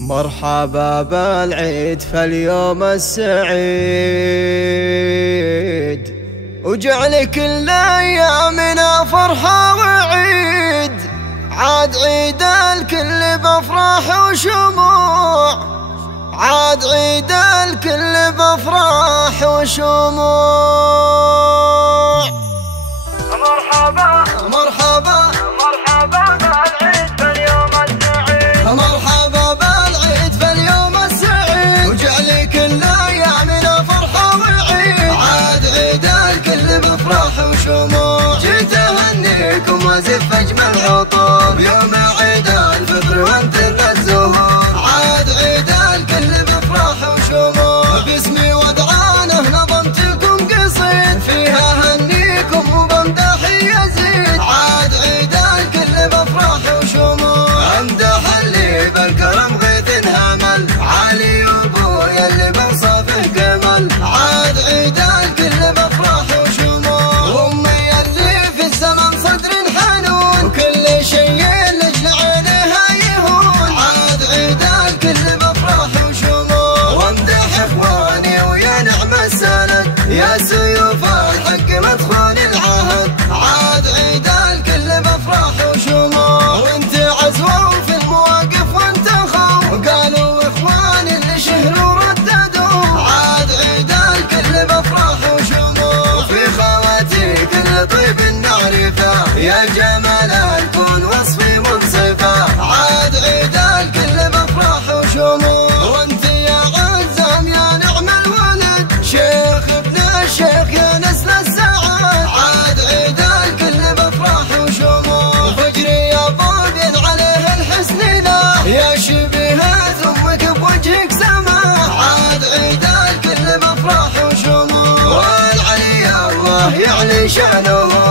مرحبا بالعيد فاليوم السعيد، وجعل كل ايامنا فرحة وعيد. عاد عيد الكل بافراح وشموع، عاد عيد الكل بافراح وشموع. مرحبا مرحبا مرحبا بالعيد فاليوم السعيد، مرحبا بالعيد فاليوم السعيد، وجعل كل ايامنا فرحة وعيد. عاد عيد الكل بافراح وشموع، جيت اهنيكم وازف اجمل عطور، يوم عيد الفطر وانتر الزهور. عاد عيد الكل بافراح وشموع، باسمي ودعانه نظمت لكم قصيد، فيها هنيكم وبمدح يزيد. عاد عيد الكل بافراح وشموع، امدح اللي بالكرم غيث همل، علي وابويا اللي بوصفه كمل. عاد عيد الكل بافراح وشموع، وامي اللي في الزمن صدر حنون، وكل شيء لاجل عينها يهون. عاد عيد الكل بافراح وشموع، وامدح اخواني ويا نعم السند، يا سيوف الحق مدخول العهد. عاد عيد الكل بافراح وشموع، وانت عزوة في المواقف وانت خو، وقالوا اخواني اللي شهروا رددوا. عاد عيد الكل بافراح وشموع، وفي خواتي كل طيب نعرفه، يا جمال الكون وصفي منصفه. عاد عيد الكل بافراح وشموع، وانت يا عزام يا نعم الولد، شيخ ابن الشيخ يا نسل السعاد. عاد عيد الكل بافراح وشموع، وفجري يا ضابين عليه الحسن له، يا شبيهة امك بوجهك سماح. عاد عيد الكل بافراح وشموع، والعلي الله يعلي شانه.